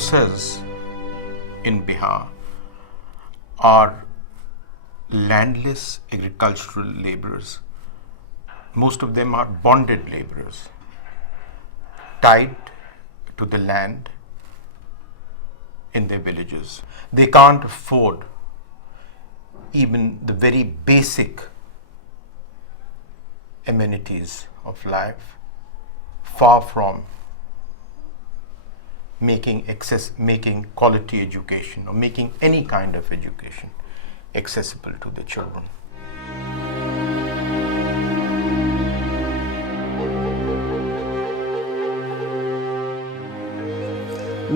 Musars in Bihar are landless agricultural laborers. Most of them are bonded laborers, tied to the land in their villages. They can't afford even the very basic amenities of life, far from making quality education or making any kind of education accessible to the children.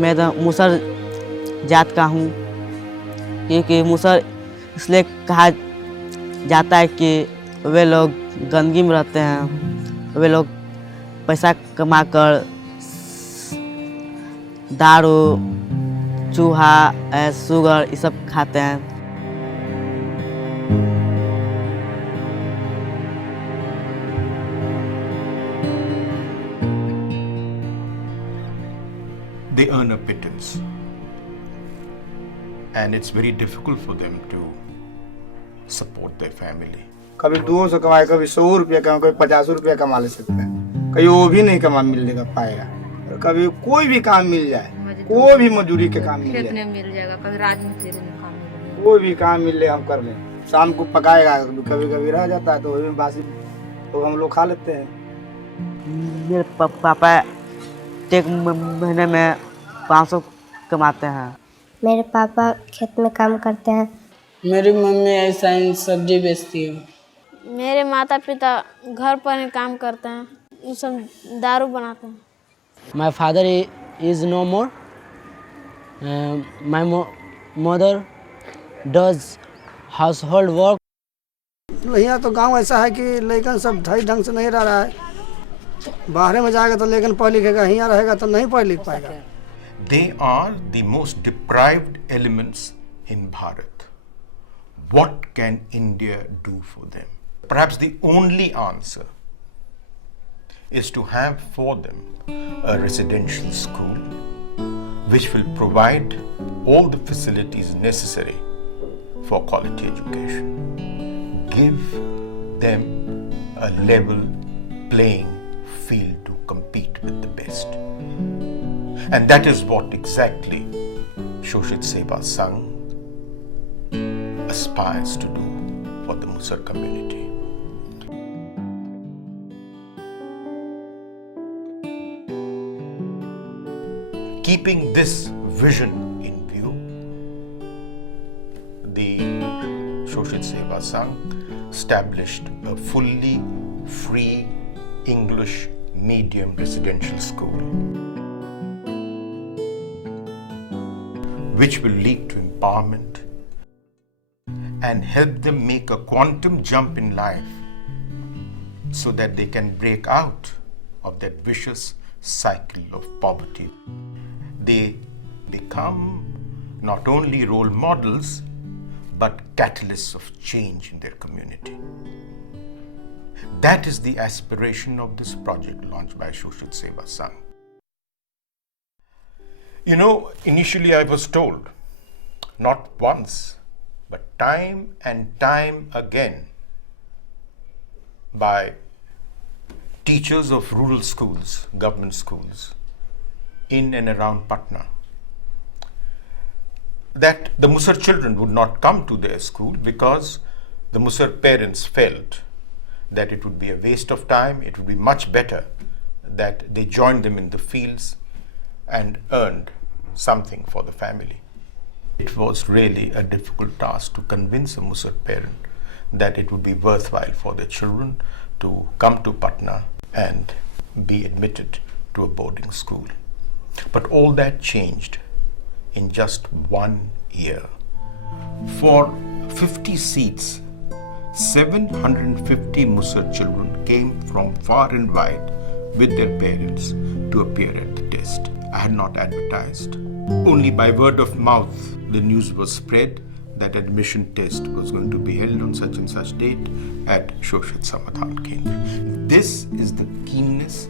मैं तो मुसर जात का हूँ, क्योंकि मुसर इसलिए कहा जाता है कि वे लोग गंदगी में रहते हैं, वे लोग पैसा कमाकर दारू, चूहा, शुगर ये सब खाते हैं। They earn a pittance, and it's very difficult for them to support their family. कभी 200 कमाए, कभी 100 रुपया कमाए, कभी 50 रुपया कमा ले सकते हैं, कहीं वो भी नहीं कमा मिलेगा पाएगा। और कभी कोई भी काम मिल जाए, कोई भी मजदूरी के काम मिल जाए, मिल जाएगा, कभी राजमिस्त्री में काम मिलेगा, कोई भी काम मिल ले हम कर लें। शाम को पकाएगा, कभी कभी रह जाता है तो बासी तो हम लोग खा लेते हैं। मेरे पापा एक महीने में 500 कमाते हैं। मेरे पापा खेत में काम करते हैं। मेरी मम्मी ऐसा ही सब्जी बेचती है। मेरे माता पिता घर पर ही काम करते हैं, ये सब दारू बनाते हैं। My father is no more. My mother does household work. यहाँ तो गांव ऐसा है कि लेकिन सब सही ढंग से नहीं रह रहा है। बाहर में जाएगा तो लेकिन पढ़ लिखेगा, यहाँ रहेगा तो नहीं पढ़ लिख पाएगा। They are the most deprived elements in Bharat. What can India do for them? Perhaps the only answer is to have for them a residential school which will provide all the facilities necessary for quality education. Give them a level playing field to compete with the best. And that is what exactly Shoshit Seva Sangh aspires to do for the Musar community. Keeping this vision in view, the Shoshit Seva Sangh established a fully free English medium residential school, which will lead to empowerment and help them make a quantum jump in life so that they can break out of that vicious cycle of poverty. They become not only role models but catalysts of change in their community. That is the aspiration of this project launched by Shoshit Seva Sangh. You know, initially I was told, not once, but time and time again, by teachers of rural schools, government schools, in and around Patna, that the Musar children would not come to their school because the Musar parents felt that it would be a waste of time, it would be much better that they joined them in the fields and earned something for the family. It was really a difficult task to convince a Musar parent that it would be worthwhile for their children to come to Patna and be admitted to a boarding school. But all that changed in just 1 year. For 50 seats, 750 Musar children came from far and wide with their parents to appear at the test. I had not advertised. Only by word of mouth, the news was spread that admission test was going to be held on such and such date at Shoshit Samadhan Kendra. This is the keenness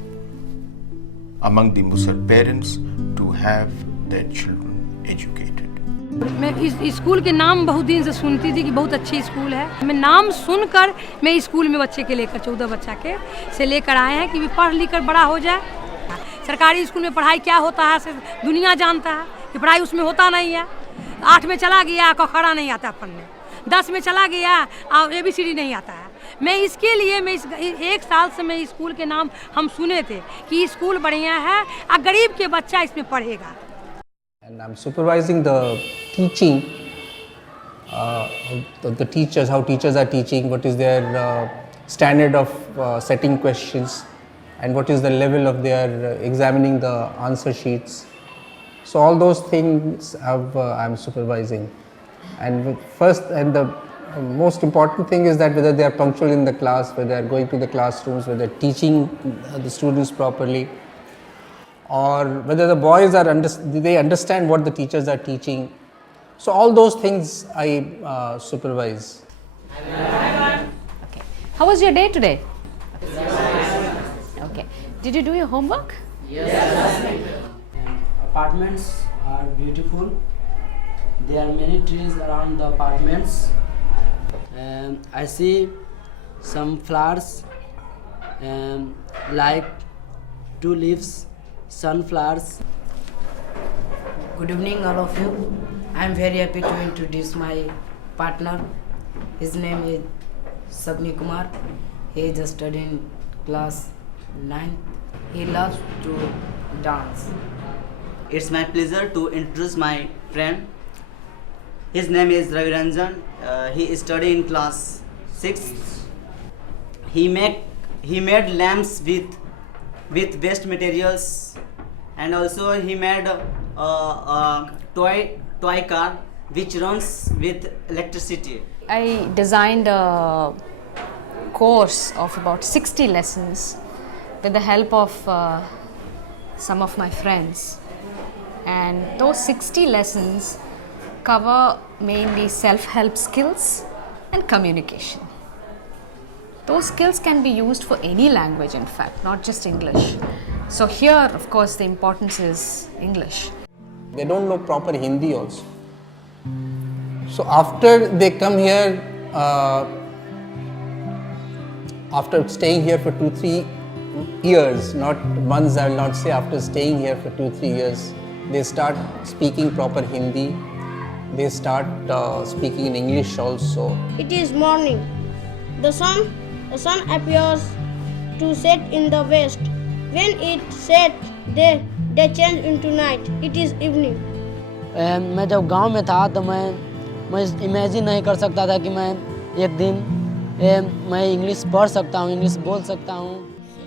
among the Musar parents to have their children educated. मैं इस school के नाम बहुत दिन से सुनती थी कि बहुत अच्छी स्कूल है। मैं नाम सुनकर मैं स्कूल में बच्चे के लेकर 14 बच्चा के से लेकर आए हैं कि भी पढ़ लिख कर बड़ा हो जाए। सरकारी स्कूल में पढ़ाई क्या होता है सिर्फ दुनिया जानता है कि पढ़ाई उसमें होता नहीं है। 8 में चला गया खड़ा नहीं आता पढ़ने, 10 में चला गया ABCD नहीं आता है। मैं इसके लिए मैं इस 1 साल से मैं स्कूल के नाम हम सुने थे कि स्कूल बढ़िया है और गरीब के बच्चा इसमें पढ़ेगा। And I'm supervising the teaching, the teachers, how teachers are teaching, what is their standard of setting questions, and what is the level of their examining the answer sheets. So all those things I'm supervising. And the most important thing is that whether they are punctual in the class, whether they are going to the classrooms, whether they are teaching the students properly, or whether the boys they understand what the teachers are teaching. So all those things I supervise. Okay. How was your day today? Okay. Did you do your homework? Yes. Apartments are beautiful. There are many trees around the apartments. I see some flowers like tulips, sunflowers. Good evening all of you. I am very happy to introduce my partner. His name is Sabni Kumar. He is studying class 9th. He loves to dance. It's my pleasure to introduce my friend. His name is Ravi Ranjan. He is studying class 6th. He made lamps with waste materials, and also he made a toy car which runs with electricity. I designed a course of about 60 lessons with the help of some of my friends, and those 60 lessons cover mainly self-help skills and communication. Those skills can be used for any language, in fact, not just English. So here, of course, the importance is English. They don't know proper Hindi also. So after they come here, after staying here for 2-3 years, not months, I will not say, after staying here for 2-3 years, they start speaking proper Hindi. They start speaking in English also. It is morning. The sun appears to set in the west. When it sets, they change into night. It is evening. मैं जब गांव में था तो मैं imagine नहीं कर सकता था कि मैं एक दिन मैं इंग्लिश पढ़ सकता हूँ, इंग्लिश बोल सकता हूँ.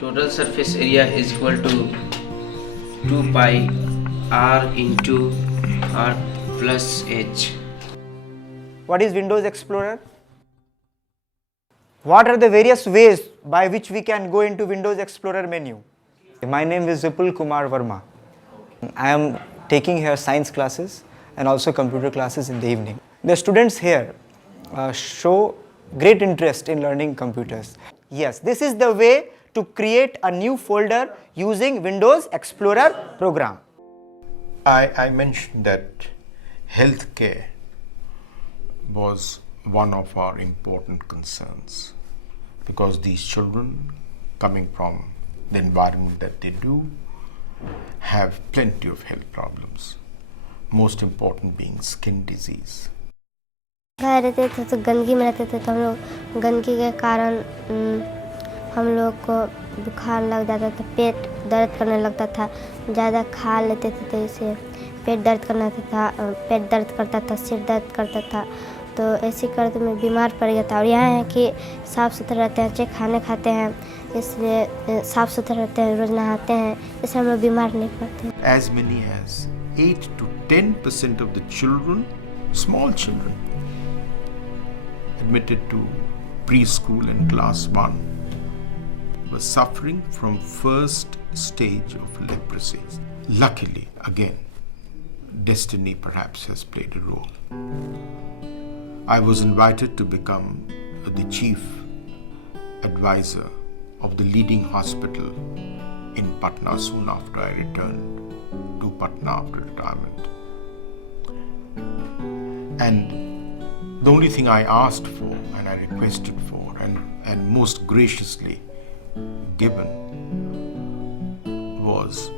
Total surface area is equal to 2 pi r into r plus h. What is Windows Explorer? What are the various ways by which we can go into Windows Explorer menu? My name is Vipul Kumar Verma. I am taking here science classes and also computer classes in the evening. The students here show great interest in learning computers. Yes, this is the way to create a new folder using Windows Explorer program. I mentioned that healthcare was one of our important concerns, because these children, coming from the environment that they do, have plenty of health problems, most important being skin disease. घर रहते थे तो गंदगी में रहते थे, तो हम लोग गंदगी के कारण हम लोग को बुखार लग जाता था, पेट दर्द करने लगता था, ज़्यादा खा लेते थे तो इससे पेट दर्द करता था, सिर दर्द करता था, तो ऐसे करते मैं बीमार पड़ गया था. और यहाँ है कि साफ़ सुथरा रहते हैं, अच्छे खाने खाते हैं, इसलिए साफ़ सुथरा रहते हैं, रोज़ नहाते हैं, इससे हम लोग बीमार नहीं पड़ते. As many as 8 to 10% of the children, small children, admitted to preschool and class 1 were suffering from first stage of leprosy. Luckily, again, destiny perhaps has played a role. I was invited to become the chief advisor of the leading hospital in Patna soon after I returned to Patna after retirement. And the only thing I asked for and I requested for and most graciously given was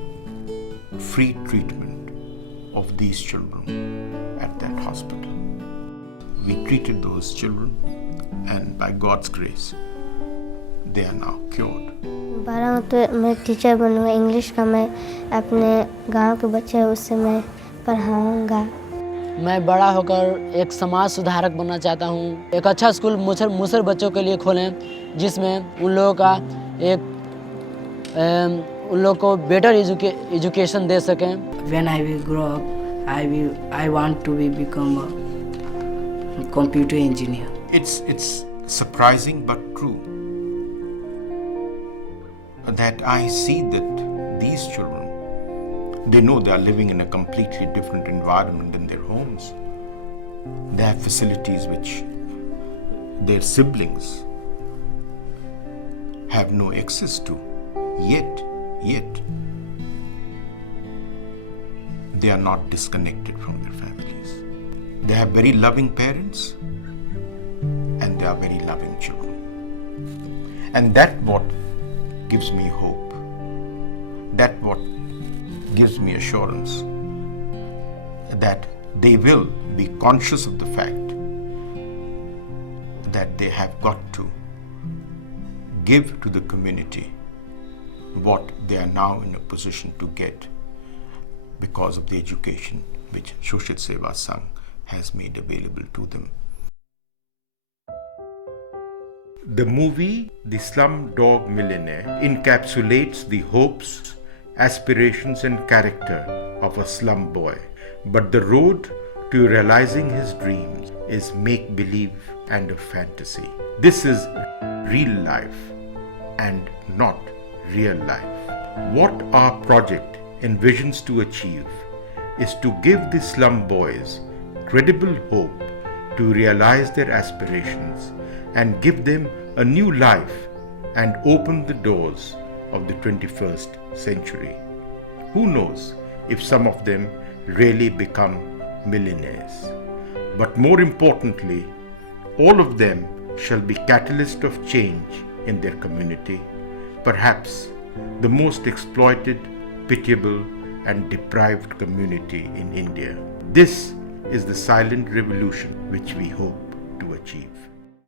free treatment of these children at that hospital. We treated those children and by God's grace, they are now cured. 12 में तो मैं teacher बनूँगा, English का मैं अपने गांव के बच्चे उससे मैं पढ़ाऊँगा। मैं बड़ा होकर एक समाज सुधारक बनना चाहता हूँ। एक अच्छा स्कूल मुसहर बच्चों के लिए खोलें जिसमें उन लोगों का उन लोगों को बेटर एजुकेशन दे सकें। When I will grow up, I want to become a computer engineer. It's surprising but true that I see that these children, they know they are living in a completely different environment in their homes. They have facilities which their siblings have no access to. Yet, they are not disconnected from their families. They have very loving parents and they are very loving children. And that's what gives me hope. That's what gives me assurance that they will be conscious of the fact that they have got to give to the community what they are now in a position to get because of the education which Shoshit Seva Sangh has made available to them. The movie The Slumdog Millionaire encapsulates the hopes, aspirations and character of a slum boy. But the road to realizing his dreams is make-believe and a fantasy. This is real life and not real life. What our project envisions to achieve is to give the slum boys credible hope to realize their aspirations and give them a new life and open the doors of the 21st century. Who knows if some of them really become millionaires. But more importantly, all of them shall be catalysts of change in their community, perhaps the most exploited, pitiable and deprived community in India. This is the silent revolution which we hope to achieve.